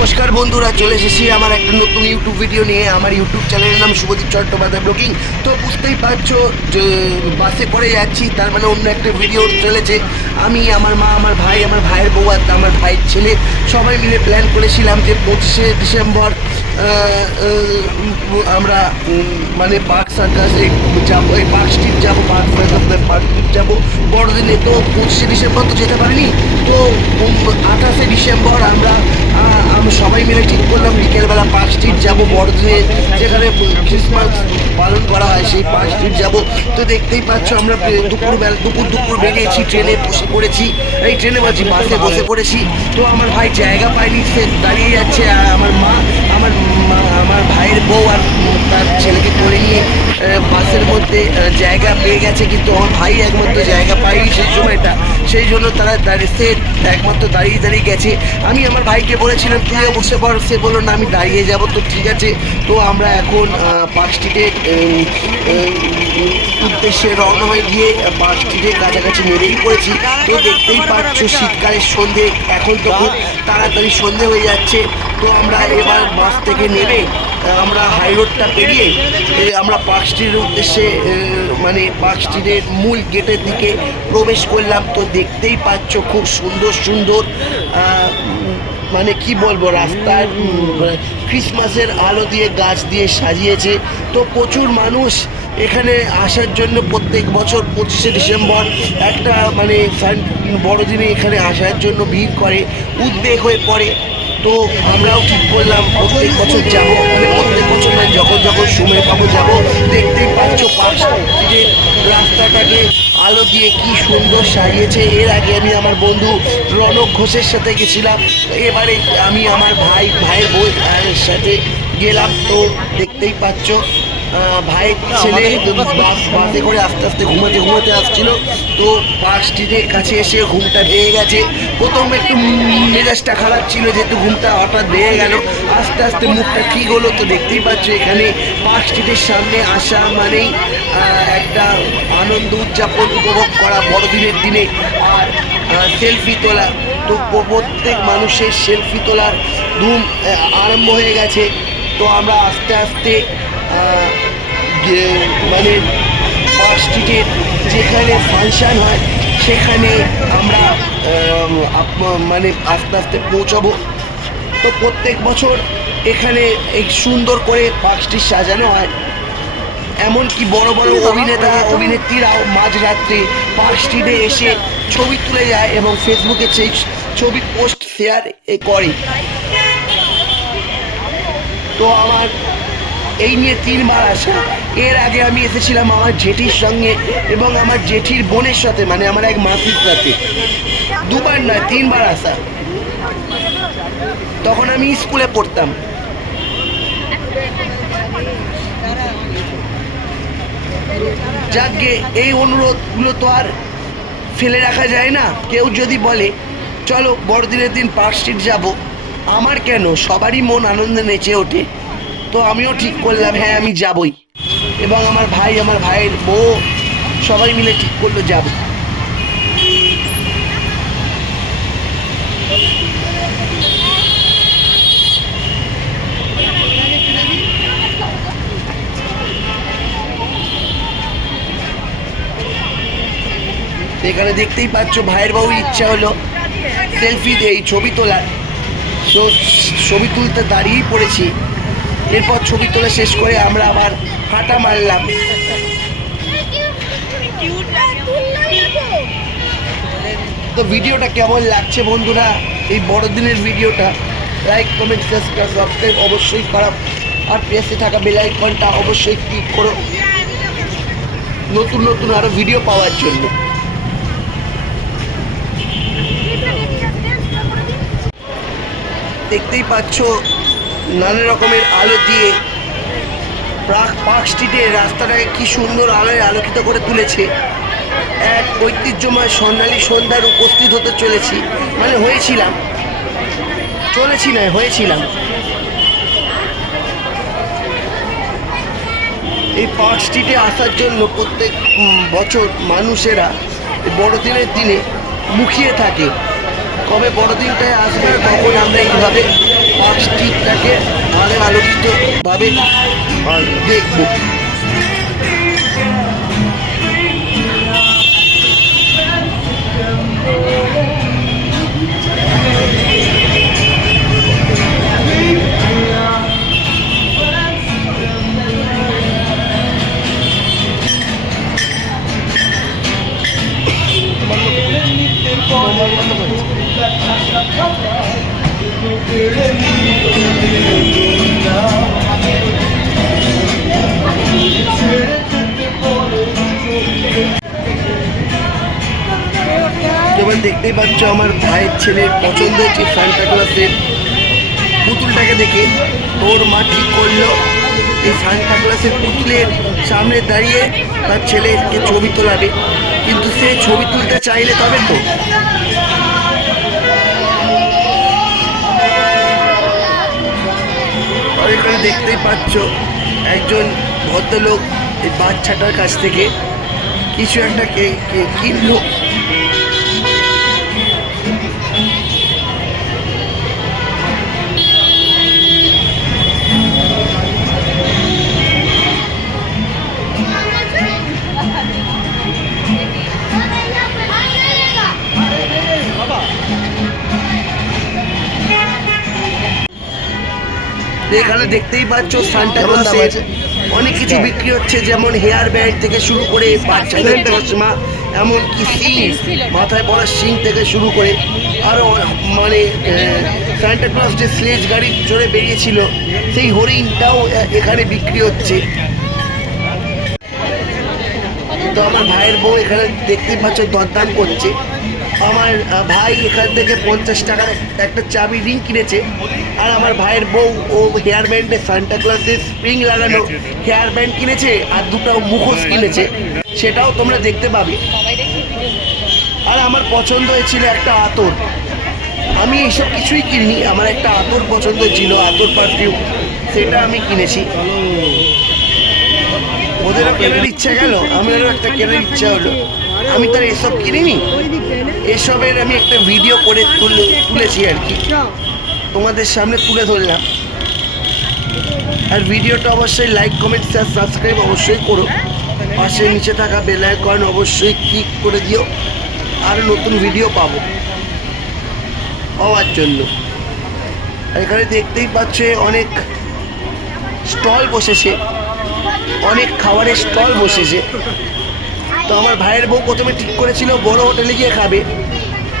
নমস্কার বন্ধুরা, চলে এসেছি আমার একটা নতুন ইউটিউব ভিডিও নিয়ে। আমার ইউটিউব চ্যানেলের নাম শুভদীপ চট্টোপাধ্যায় ব্লগিং। তো বুঝতেই পারছো যে বাসে করে যাচ্ছি, তার মানে অন্য একটা ভিডিও চলেছে। আমি, আমার মা, আমার ভাই, আমার ভাইয়ের বউ আর আমার ভাইয়ের ছেলে সবাই মিলে প্ল্যান করেছিলাম যে 25শে ডিসেম্বর আমরা মানে পার্ক সার্কাসে যাবো, এই পার্ক স্ট্রিট যাবো, পার্ক স্ট্রিট যাবো বড়দিনে। তো 25শে ডিসেম্বর তো যেতে পারিনি, তো 28শে ডিসেম্বর আমরা সবাই মিলে ঠিক করলাম বিকেলবেলা পার্ক স্ট্রিট যাবো বড়দিনে, যেখানে ক্রিসমাস পালন করা হয় সেই পার্ক স্ট্রিট যাবো। তো দেখতেই পাচ্ছ আমরা দুপুর বেরিয়েছি, ট্রেনে বসে পড়েছি, এই ট্রেনে বাসে বসে পড়েছি। তো আমার ভাই জায়গা পায়নি, সে দাঁড়িয়ে যাচ্ছে, আর আমার মা আমার ভাইয়ের বউ আর তার ছেলেকে করে নিয়ে বাসের মধ্যে জায়গা পেয়ে গেছে, কিন্তু আমার ভাই একমাত্র জায়গা পায়নি সেই সময়টা, সেই জন্য তারা সে একমাত্র দাঁড়িয়ে গেছে। আমি আমার ভাইকে বলেছিলাম তুইও বসে পড়, সে বললো না আমি দাঁড়িয়ে যাব। তো ঠিক আছে, তো আমরা এখন পার্ক স্ট্রিটের উদ্দেশ্যে রওনা হয়ে গিয়ে পার্ক স্ট্রিটের কাছাকাছি নেমেই পড়েছি। তো দেখতেই পাচ্ছ শীতকালের সন্ধে, এখন তো খুব তাড়াতাড়ি সন্ধে হয়ে যাচ্ছে। তো আমরা এবার বাস থেকে নেমে আমরা হাই রোডটা পেরিয়ে আমরা পার্ক স্ট্রিটের উদ্দেশ্যে মানে পার্ক স্ট্রিটের মূল গেটের দিকে প্রবেশ করলাম। তো দেখতেই পাচ্ছ খুব সুন্দর সুন্দর মানে কি বলবো, রাস্তার ক্রিসমাসের আলো দিয়ে গাছ দিয়ে সাজিয়েছে। তো প্রচুর মানুষ এখানে আসার জন্য প্রত্যেক বছর 25শে ডিসেম্বর একটা মানে বড়দিনে এখানে আসার জন্য ভিড় করে, উদ্বেগ হয়ে পড়ে। তো আমরাও ঠিক করলাম প্রত্যেক বছর যাবো, মানে প্রত্যেক বছর নয়, যখন যখন সময় পাবো যাবো। দেখতেই পাচ্ছ পার্ক স্ট্রিটের রাস্তাটাকে আলো দিয়ে কি সুন্দর সাজিয়েছে। এর আগে আমি আমার বন্ধু রনক ঘোষের সাথে গেছিলাম, এবারে আমি আমার ভাইয়ের বউয়ের সাথে গেলাম। তো দেখতেই পাচ্ছ ভাইয়ের ছেলে বাসে করে আস্তে আস্তে ঘুমাতে আসছিল। তো পার্ক স্ট্রিটের কাছে এসে ঘুমটা ভেঙে গেছে। প্রথম একটু মেজাজটা খারাপ ছিল, যেহেতু ঘুমটা হঠাৎ ভেঙে গেল, আস্তে আস্তে মুখটা ঠিক হলো। তো দেখতেই পাচ্ছ এখানে পার্ক স্ট্রিটের সামনে আসা মানেই একটা আনন্দ উদযাপন উপভোগ করা বড়দিনের দিনে, আর সেলফি তোলা। তো প্রত্যেক মানুষের সেলফি তোলার ধুম আরম্ভ হয়ে গেছে। তো আমরা আস্তে আস্তে মানে পার্ক স্ট্রিটের যেখানে ফাংশন হয় সেখানে আমরা মানে আস্তে আস্তে পৌঁছাবো। তো প্রত্যেক বছর এখানে এই সুন্দর করে পার্ক স্ট্রিট সাজানো হয়, এমনকি বড় বড় অভিনেত্রীরাও মাঝরাত্রে পার্ক স্ট্রিটে এসে ছবি তুলে যায় এবং ফেসবুকে সেই ছবি পোস্ট শেয়ার করে। তো আমার এই নিয়ে 3বার আসা। এর আগে আমি এসেছিলাম আমার জেঠির সঙ্গে এবং আমার জেঠির বোনের সাথে, মানে আমার এক মাসির সাথে। 2বার নয়, 3বার আসা। তখন আমি স্কুলে পড়তাম। যাকে এই অনুরোধগুলো তো আর ফেলে রাখা যায় না। কেউ যদি বলে চলো বড়দিনের দিন পার্ক স্ট্রিট যাবো, আমার কেন, সবারই মন আনন্দে নেচে ওঠে। তো আমিও ঠিক করলাম হ্যাঁ আমি যাবই, এবং আমার ভাই, আমার ভাইয়ের বউ সবাই মিলে ঠিক করলো যাবে। এখানে দেখতেই পাচ্ছ ভাইয়ের বউ ইচ্ছা হলো সেলফি এই ছবি তোলার, তো ছবি তুলতে দাঁড়িয়েই পড়েছি। এরপর ছবি তোলা শেষ করে আমরা আবার হাঁটা মারলাম। তো ভিডিওটা কেমন লাগছে বন্ধুরা, এই বড়দিনের ভিডিওটা, লাইক কমেন্ট সাবস্ক্রাইব অবশ্যই করা, আর পেজে থাকা বেল আইকনটা অবশ্যই ক্লিক করো নতুন নতুন আরও ভিডিও পাওয়ার জন্য। দেখতেই পাচ্ছ নানা রকমের আলো দিয়ে পার্ক স্ট্রিটের রাস্তাটাকে কি সুন্দর আলোয় আলোকিত করে তুলেছে। এক ঐতিহ্যময় স্বর্ণালী সন্ধ্যার উপস্থিত হতে চলেছি, মানে হয়েছিলাম, চলেছি নয় হয়েছিলাম। এই পার্ক স্ট্রিটে আসার জন্য প্রত্যেক বছর মানুষেরা বড়দিনের দিনে মুখিয়ে থাকে, কবে বড়দিনটায় আসবে, কখন আমরা এইভাবে পার্ক স্ট্রিটটাকে আলোকিতভাবে দেখবো। এবার দেখতেই পাচ্ছ আমার ভাইয়ের ছেলের পছন্দ হচ্ছে সান্টা ক্লজের পুতুলটাকে দেখে ওর মা ঠিক করলো এই সান্টা ক্লজের পুতুলের সামনে দাঁড়িয়ে তার ছেলেকে ছবি তোলাবে, কিন্তু সে ছবি তুলতে চাইলে তবে তো। আর এখানে দেখতেই পাচ্ছ একজন ভদ্রলোক এই বাচ্চাটার কাছ থেকে কিছু একটা কিনলো। এখানে দেখতেই পাচ্ছ সান্টা ক্লজের অনেক কিছু বিক্রি হচ্ছে, যেমন হেয়ার ব্যান্ড থেকে শুরু করে বাচ্চাদের চশমা, এমনকি সিং, মাথায় পড়া সিং থেকে শুরু করে আরও মানে সান্টা ক্লজ যে স্লেজ গাড়ি চড়ে বেরিয়েছিল সেই হরিণটাও এখানে বিক্রি হচ্ছে। তো আমার ভাইয়ের বউ এখানে দেখতেই পাচ্ছ দরদাম করছে। আমার ভাই এখান থেকে 50 টাকার একটা চাবি রিং কিনেছে, আর আমার ভাইয়ের বউ ও হেয়ার ব্যান্ডে সান্টা ক্লজের স্প্রিং লাগানো হেয়ার ব্যান্ড কিনেছে আর দুটো মুখোশ কিনেছে, সেটাও তোমরা দেখতে পাবে। আর আমার পছন্দ হয়েছিল একটা আতর, আমি এইসব কিছুই কিনি, আমার একটা আতর পছন্দ ছিল, আতর পারফিউম, সেটা আমি কিনেছি। ওদেরও কেনার ইচ্ছা গেল, আমারও একটা কেনার ইচ্ছা হলো, আমি তার এসব কিনিনি, এসবের আমি একটা ভিডিও করে তুলেছি আর কি, তোমাদের সামনে তুলে ধরলাম। আর ভিডিওটা অবশ্যই লাইক, কমেন্ট, শেয়ার, সাবস্ক্রাইব অবশ্যই করো, পাশে নিচে থাকা বেল আইকন অবশ্যই ক্লিক করে দিও, আর নতুন ভিডিও পাওয়ার জন্য। আর এখানে দেখতেই পাচ্ছে অনেক স্টল বসেছে, অনেক খাবারের স্টল বসেছে। তো আমার ভাইয়ের বউ প্রথমে ঠিক করেছিল বড় হোটেলে গিয়ে খাবে,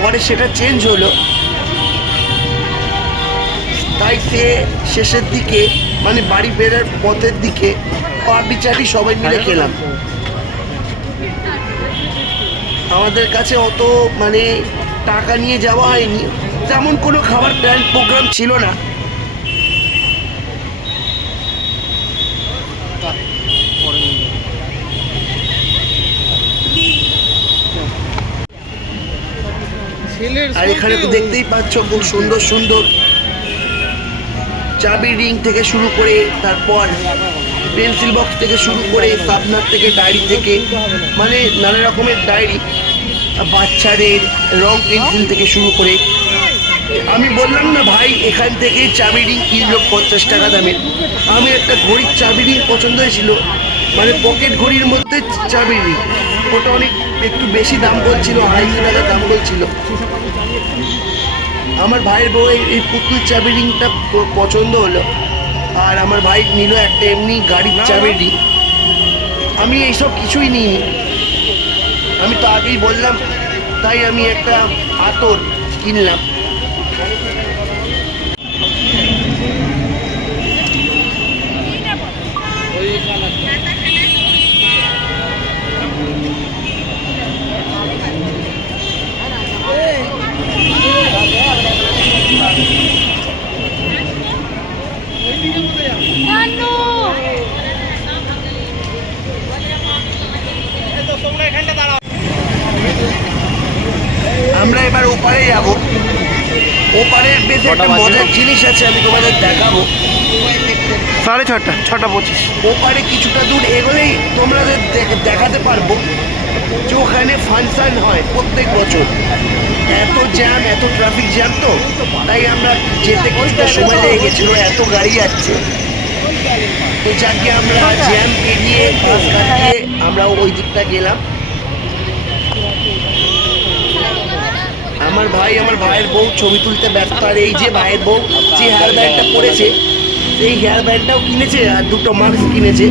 পরে সেটা চেঞ্জ হলো, তাই সে শেষের দিকে মানে বাড়ি বেরোর পথের দিকে পাপড়ি চাটি সবাই মিলে খেলাম। আমাদের কাছে অত মানে টাকা নিয়ে যাওয়া হয়নি, তেমন কোনো খাবার প্ল্যান প্রোগ্রাম ছিল না। আর এখানে তো দেখতেই পাচ্ছ খুব সুন্দর সুন্দর চাবি রিং থেকে শুরু করে, তারপর পেন্সিল বক্স থেকে শুরু করে, শার্পনার থেকে, ডায়েরি থেকে, মানে নানা রকমের ডায়েরি, বাচ্চাদের রং পেন্সিল থেকে শুরু করে। আমি বললাম না ভাই এখান থেকে চাবি রিং কিনলো 50 টাকা দামের, আমি একটা ঘড়ির চাবি রিং পছন্দ হয়েছিল, মানে পকেট ঘড়ির মধ্যে চাবি রিং, ওটা অনেক একটু বেশি দাম বলছিল, 250 টাকা দাম বলছিল। আমার ভাইয়ের বউ এই পুতুল চাবি রিংটা পছন্দ হলো, আর আমার ভাই নিল একটা এমনি গাড়ির চাবি রিং। আমি এইসব কিছুই নিইনি, আমি তো আগেই বললাম, তাই আমি একটা আতর কিনলাম। আমরা এবার ওপারে যাব, ওপারের বেশ একটা মজার জিনিস আছে, আমি তোমাদের দেখাবো। 6:30, 6:25। ওপারে কিছুটা দূর এগোলেই তোমরা দেখাতে পারবো যে ওখানে ফাংশন হয় প্রত্যেক বছর। এত জ্যাম, এত ট্রাফিক জ্যাম, তো তাই আমরা যেতে কিছুটা সময় লেগে গেছিলো, এত গাড়ি যাচ্ছে। তো যাকে আমরা জ্যাম পেরিয়ে বাস কাটিয়ে আমরা ওই দিকটা গেলাম। আমার ভাইয়ের বউ ছবি তুলতে ব্যস্ত, আর এই যে ভাইয়ের বউ যে হেয়ার ব্যান্ডটা পরেছে সেই হেয়ার ব্যান্ডটাও কিনেছে আর দুটো মাস্ক কিনেছে।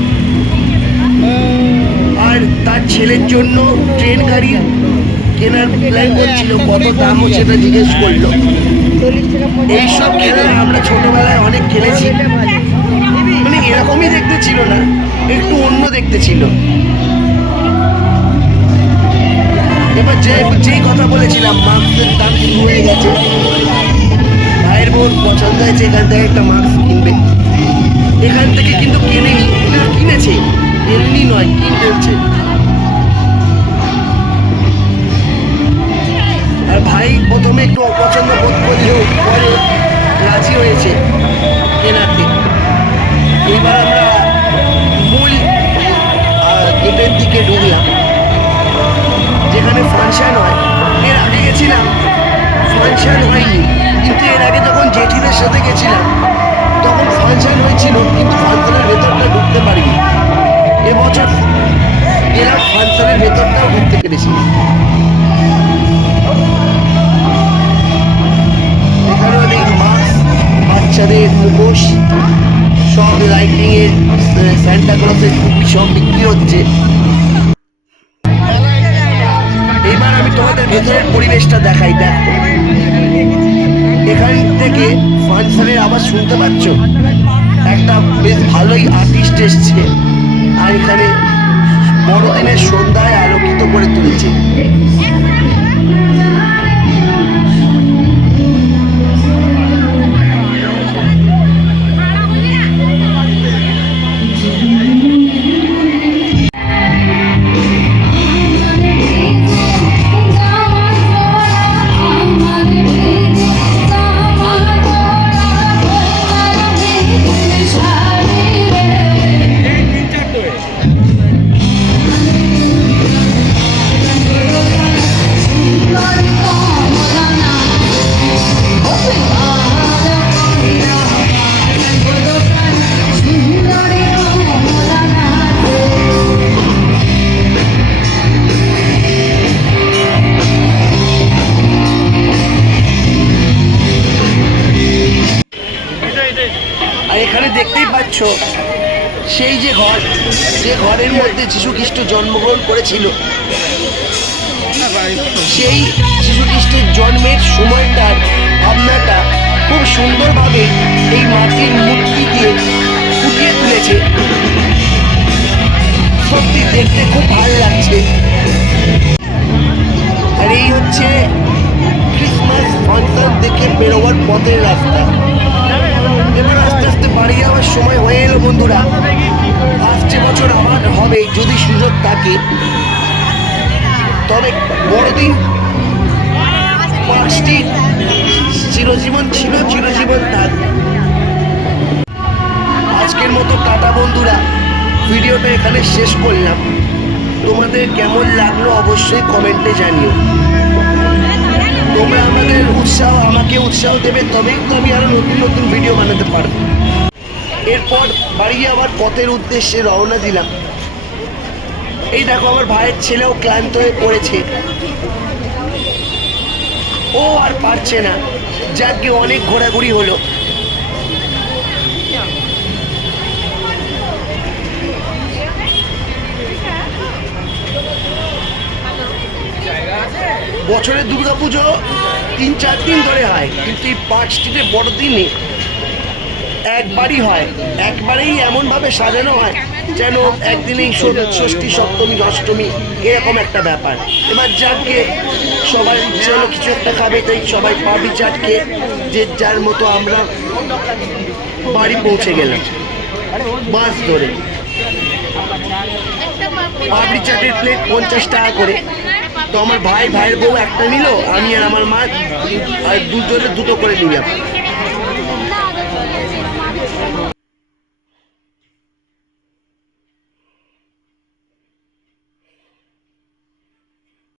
আর তার ছেলের জন্য ট্রেন গাড়ি কেনার প্ল্যান করছিল, কত দাম সেটা জিজ্ঞেস করলো। এইসব খেলা আমরা ছোটবেলায় অনেক খেলেছি, মানে এরকমই দেখতে ছিল না, একটু অন্য দেখতে ছিল। এবার যেই কথা বলেছিলাম মাস্কের দাম শুরু হয়ে গেছে। ভাইয়ের বোন পছন্দ হয়েছে এখান থেকে একটা মাস্ক কিনবে। এখান থেকে কিন্তু কিনেনি, কিনেছে, এমনি নয়, কিনতে। আর ভাই প্রথমে একটু অপছন্দ বোধ করলেও পরে রাজি হয়েছে কেনাতে। এবার আমরা মূল গেটের দিকে ঢুকলাম, যেখানে ফাংশন হয়। এর আগে গেছিলাম, ফাংশন হয়নি, কিন্তু এর আগে যখন জেঠিদের সাথে গেছিলাম তখন ফাংশন হয়েছিল, কিন্তু ফাংশনের ভেতরটা ঢুকতে পারিনি। এবছর গেলাম, ফাংশনের ভেতরটাও ঢুকতে পেরেছি। এখানে অনেক মাস্ক, বাচ্চাদের মুখোশ, সব লাইটিং এর, স্যান্টা ক্লজের টুপি সব বিক্রি হচ্ছে। এবার আমি তোমাদের ভেতরের পরিবেশটা দেখাই। দেখো, এখান থেকে ফাংশনের আওয়াজ শুনতে পাচ্ছ, একটা বেশ ভালোই আর্টিস্ট এসছে আর এখানে বড়দিনের সন্ধ্যায় আলোকিত করে তুলছে। আর এখানে দেখতেই পাচ্ছ সেই যে ঘর, যে ঘরের মধ্যে যীশু খ্রিস্ট জন্মগ্রহণ করেছিল, সেই যীশু খ্রিস্টের জন্মের সময়টার ভাবনাটা খুব সুন্দরভাবে এই মাটির মূর্তি দিয়ে ফুটিয়ে তুলেছে। সত্যি দেখতে খুব ভালো লাগছে। আর এই হচ্ছে ক্রিসমাস ফাংশন দেখে বেরোবার পথের রাস্তা। এবার আস্তে আস্তে বাড়ি যাওয়ার সময় হয়ে এলো বন্ধুরা। আসছে বছর আমার হবে যদি সুযোগ থাকে, তবে বড়দিন পাঁচটি চিরজীবন ছিল, চিরজীবন থাকবে। আজকের মতো টাটা বন্ধুরা, ভিডিওটা এখানে শেষ করলাম। তোমাদের কেমন লাগলো অবশ্যই কমেন্টে জানিও। তোমরা আমাকে উৎসাহ দেবে, তবেই তো আমি আরো নতুন নতুন ভিডিও বানাতে পারবো। এরপর বাড়ি যাওয়ার পথের উদ্দেশ্যে রওনা দিলাম। এই দেখো, আমার ভাইয়ের ছেলেও ক্লান্ত হয়ে পড়েছে, ও আর পারছে না। যাকে অনেক ঘোরাঘুরি হলো। বছরে দুর্গাপুজো 3-4 দিন ধরে হয়, কিন্তু এই পাঁচটিতে বড়দিনে একবারই হয়। একবারেই এমনভাবে সাজানো হয় যেন একদিনেই ষষ্ঠী, সপ্তমী, অষ্টমী, এরকম একটা ব্যাপার। এবার যাকে সবাই ইচ্ছে হলো কিছু একটা খাবে, তাই সবাই পাপড়ি চাট খেয়ে যে যার মতো আমরা বাড়ি পৌঁছে গেলাম বাস ধরে। পাপড়ি চাটের প্লেট 50 টাকা করে। তো আমার ভাইয়ের বউ একটা নিল, আমি আর আমার মা আর দুজনে দুটো করে নিলাম।